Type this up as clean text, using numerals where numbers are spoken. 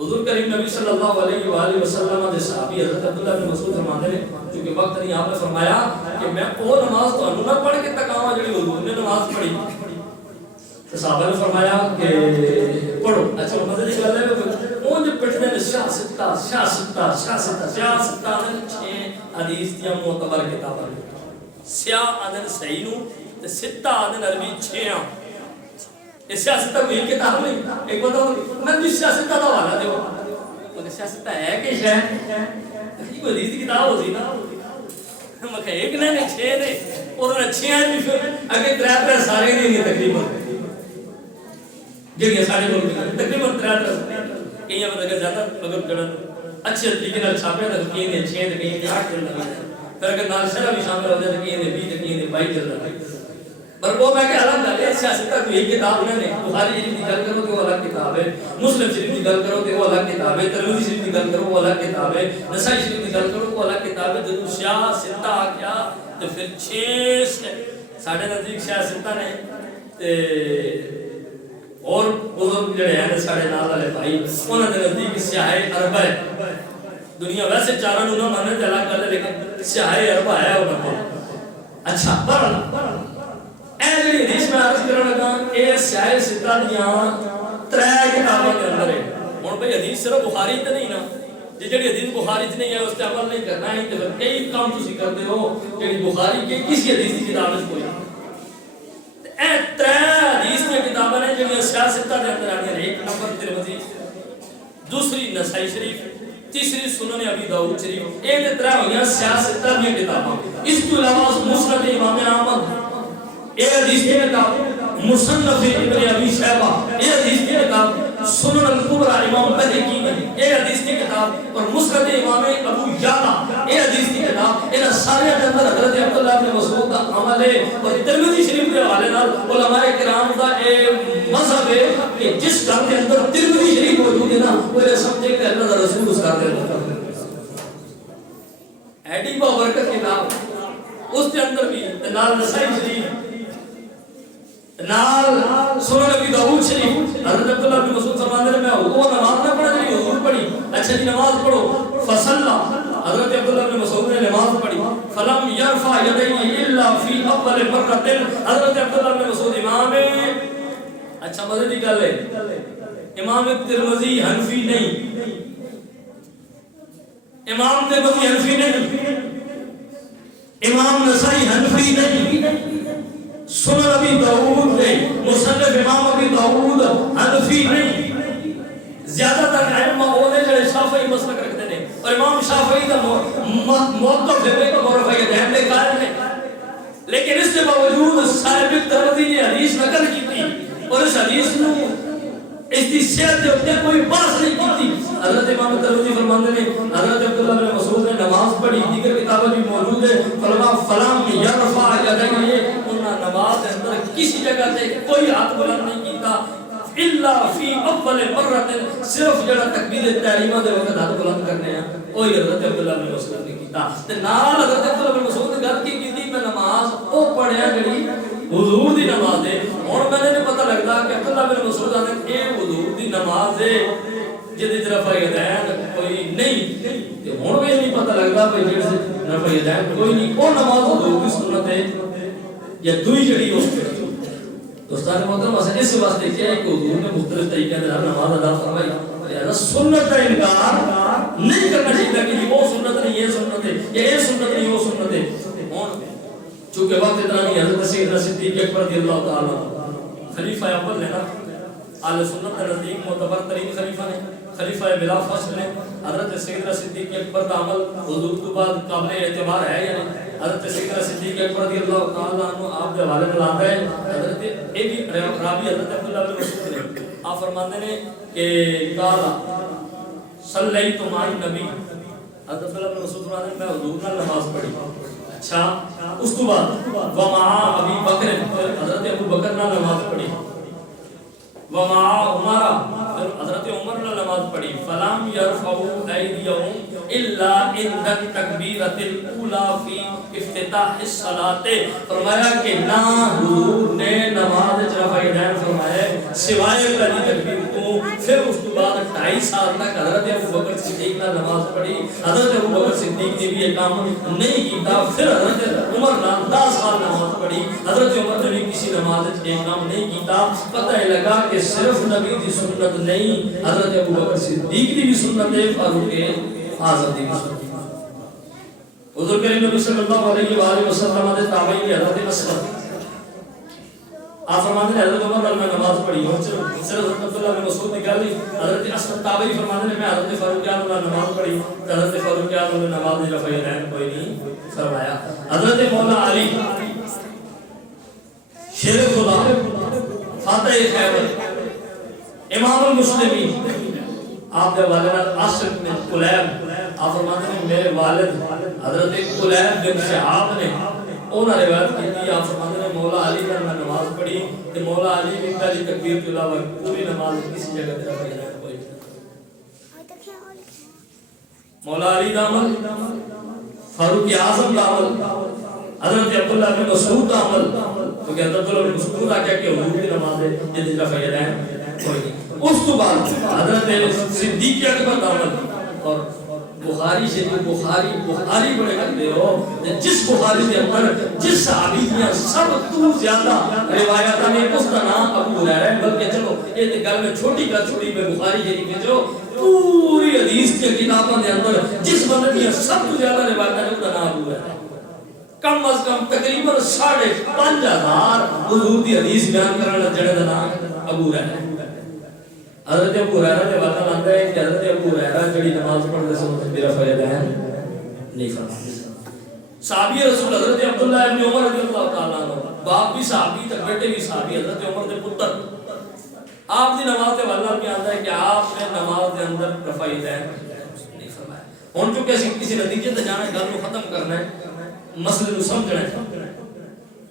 حضور کریم نبی صلی اللہ علیہ وآلہ وسلم دے صحابی حضرت عبداللہ بن مسعود فرماتے ہیں چونکہ وقت نہیں آپ نے فرمایا کہ میں وہ نماز تو نہ پڑھ کے تکاواں جڑی حضور نے نماز پڑھی تو صحابہ نے فرمایا کہ پڑھو اچھا مزے کی گل ہے اون جو پڑھتے ہیں سیاستہ نے 6 حدیث دی معتبر کتاباں سیاہ آدن صحیح نو تے ستہ آدن عربی 6 اس سیاست کا کوئی کتاب نہیں ایک بتاؤ میں بھی سیاست کا حوالہ دے مگر سیاست ہے کہ یہ کوئی حدیث کی کتاب ہوتی نا میں کہ ایک نے 6 نے اور 6 بھی پھر اگے 3 سارے نہیں تقریباً جڑی سارے لوگ تقریباً 3 کہیں مطلب زیادہ مگر جڑا اچھے طریقے نال چھاپے تے کہیں نے 6 تے کہیں نے 8 چلدا پھر اگر نال شرح بھی شامل ہو جائے تے کہیں نے 20 تے کہیں نے 22 چلدا پر وہ میں کہ الگ گل ہے سیاست کا کوئی کتاب نہیں بخاری شریف کی گل کرو تو وہ الگ کتاب ہے مسلم شریف کی گل کرو تو وہ الگ کتاب ہے ترمذی شریف کی گل کرو وہ الگ کتاب ہے نسائی شریف کی گل کرو وہ الگ کتاب ہے جو شاہ ستہ کیا تو پھر 6 ساڑھے نزدیک شاہ ستہ نے تے اور بزرگ جڑے ہیں ساڑھے نال والے بھائی انہاں دے نزدیک سیاہ اربع ہے دنیا ویسے چاراں نوں نہ مانے تے الگ گل ہے لیکن سیاہ اربع ہے انہاں کو اچھا پر اے جڑی حدیث میں عرض کرنا لگا اے سیاہ ستہ دیاں 3 کتاباں دے اندر ہے ہن بھئی حدیث صرف بخاری تے نہیں نا جڑی حدیث بخاری تے نہیں ہے اس تے عمل نہیں کرنا ہے تے کئی کام تسی کرتے ہو جڑی بخاری کی کسی حدیث کی کتاب وچ کوئی اے 3 حدیث دی کتاباں نے جڑی سیاہ ستہ دے اندر آنی ہے ایک نمبر ترمذی دوسری نسائی شریف تیسری سنن ابی داؤد شریف اے تے 3 ہویاں سیاہ ستہ دی کتاباں اس کے علاوہ مسند امام احمد اے حدیث کی کتاب مصنف ابن ابی شیبہ اے حدیث کی کتاب سنن الکبری امام بہقی نے اے حدیث کی کتاب اور مسند امام ابو یعلا اے حدیث کی کتاب ان سارے کے اندر حضرت عبداللہ بن مسعود کا عمل ہے اور ترمذی شریف کے حوالے نال علماء کرام کا اے مذہب ہے کہ جس گھر کے اندر ترمذی شریف موجود ہے نا وہ یہ سمجھے کہ اللہ کا رسول اس گھر کے اندر ایڈی بابرکت کتاب اس کے اندر بھی نال نسائی شریف نال سنن ابی داؤد شریف حضرت عبداللہ بن مسعود فرماتے ہیں میں وہ نماز نہ پڑھا جی حضور پڑھی اچھا جی نماز پڑھو فصلا حضرت عبداللہ بن مسعود نے نماز پڑھی فلم يرفع يديه الا في اول مره حضرت عبداللہ بن مسعود امام ہے اچھا مزے کی گل ہے امام ترمذی حنفی نہیں امام ترمذی حنفی نہیں امام نسائی حنفی نہیں سنن ابی داؤد نے مصنف امام ابی داؤد حنفی نہیں زیادہ تر ائمہ وہ نے جو شافعی مسلک رکھتے ہیں اور امام شافعی کا موقف ہے کہ غور ہے دین دے قائل ہے لیکن اس کے باوجود صاحب ترمذی نے حدیث نقل کی تھی اور اس حدیث نو اس کی صحت کے اوپر کوئی بحث نہیں کی تھی حضرت امام ترمذی فرماتے ہیں حضرت عبداللہ بن مسعود نے نماز پڑھی دیگر کتابیں بھی موجود ہے فرما فلم یرفع یدیہ انہاں نماز کے اندر کسی جگہ سے کوئی ہاتھ بلند نہیں کیتا الا فی اول مرہ صرف جڑا تکبیر تحریمہ دے وقت ہاتھ بلند کرنے ہیں وہی حضرت عبداللہ بن مسعود نے کیتا تے نال حضرت عبداللہ بن مسعود نے گل کی کیتی میں نماز او پڑھیا جڑی حضور دی نماز ہے اور میں نے پتہ لگدا کہ عبداللہ بن مسعود نے اے حضور دی نماز ہے جدی طرف یدین کوئی نہیں تے ہن بھی نہیں پتہ لگدا بھئی جڑے طرف یدین کوئی نہیں او نماز حضور دی سنت ہے یا دوئی جڑی اس پہ دوستان محترم اس واسطے کیا ہے کہ حضور نے مختلف طریقے سے نماز ادا فرمائی لہذا سنت کا انکار نہیں کرنا چاہیے کہ وہ سنت نہیں یہ سنت ہے یا یہ سنت نہیں وہ سنت ہے چونکہ وقت اتنا نہیں حضرت سیدنا صدیق اکبر رضی اللہ تعالی خلیفہ اول ہے نا اہل سنت کا نزدیک معتبر ترین خلیفہ نے خلیفہ بلا فصل نے حضرت سیدنا صدیق اکبر کا عمل حضور کے بعد قابل اعتبار ہے یا نہیں حضرت سیدنا صدیق اکبر رضی اللہ تعالی عنہ آپ کے حوالے میں لاتا ہے حضرت ایک راوی حضرت عبداللہ بن مسعود نے آپ فرماتے ہیں کہ قال صلیت مع النبی حضرت عبداللہ بن مسعود فرماتے ہیں میں حضور نے نماز پڑھی اچھا اس کے بعد ومع ابی بکر حضرت ابو بکر نے نماز پڑھی ومع عمر حضرت عمر نے نماز پڑھی فلم يرفعوا ایدیہم الا عند التکبیرۃ الاولی فی افتتاح الصلاۃ فرمایا کہ نہ حضور نے نماز رفع یدین فرمایا سوائے پہلی تکبیر کو پھر اس کے بعد 2.5 سال تک حضرت ابوبکر صدیق نے نماز پڑھی. حضرت ابوبکر صدیق نے بھی یہ کام نہیں کیتا. پھر حضرت عمر نے 10 سال نماز پڑھی. حضرت عمر نے بھی کسی نماز یہ کام نہیں کیتا. پتہ لگا کہ صرف نبی دی سنت نہیں, حضرت ابوبکر صدیق دی بھی سنت ہے, فاروق اعظم دی بھی سنت ہے. حضور کریم نبی صلی اللہ علیہ وآلہ وسلم نے تابعین حضرت اسود آپ فرماتے ہیں حضرت عمر میں نماز پڑھی ہوں. صرف حضرت عبداللہ بن مسعود نکالی. حضرت اسود تابعی فرماتے ہیں میں حضرت فاروق اعظم میں نماز پڑھی. حضرت فاروق اعظم نے نماز میں رفع یدین کوئی نہیں فرمایا. حضرت مولا علی شیر خدا فاتح خیبر امام المسلمین آپ کے والد عاصم بن کلیب آپ فرماتے ہیں میرے والد حضرت کلیب بن شہاب نے انہوں نے روایت کی تھی. آپ فرماتے ہیں مولا علی کا میں نماز پڑھی تو مولا علی نے پہلی تکبیر کے علاوہ پوری نماز کسی جگہ پہ رفع یدین کوئی نہیں. مولا علی کا عمل, فاروق اعظم کا عمل, حضرت عبداللہ بن مسعود کا عمل. تو کہ حضرت عبداللہ بن مسعود آ کیا کہ حضور کی نماز ہے جس رفع یدین کوئی نہیں. اس کے بعد حضرت صدیق اکبر کا عمل. اور بخاری شریف بخاری پڑھے کرتے ہو, جس بخاری کے اندر جس صحابی میں سب تو زیادہ روایات میں اس کا نام ابو ہریرہ ہے, بلکہ چلو یہ گل میں چھوٹی کا چھوٹی میں بخاری شریف میں جو پوری حدیث کی کتابوں کے اندر جس بندے کی سب تو زیادہ روایات ہے اس کا نام ابو ہریرہ ہے. کم از کم تقریباً 5,500 حضور کی حدیث بیان کرنے جڑے کا نام ابو ہریرہ ہے. حضرت ابو ہریرہ نے واقعہ لاندہ ہے کہ حضرت ابو ہریرہ جڑی نماز پڑھنے سے میرا فائدہ ہے نہیں فرماتے. صحابی رسول حضرت عبداللہ ابن عمر رضی اللہ تعالیٰ عنہ, باپ بھی صحابی تک بیٹے بھی صحابی, حضرت عمر کے پتر. آپ دی نماز کے واللہ بھی آتا ہے کہ آپ نے نماز کے اندر رفع یدین نہیں فرمایا. ہن چونکہ کسی نتیجے تے جانا ہے, گل کو ختم کرنا ہے, مسئلے کو سمجھنا ہے.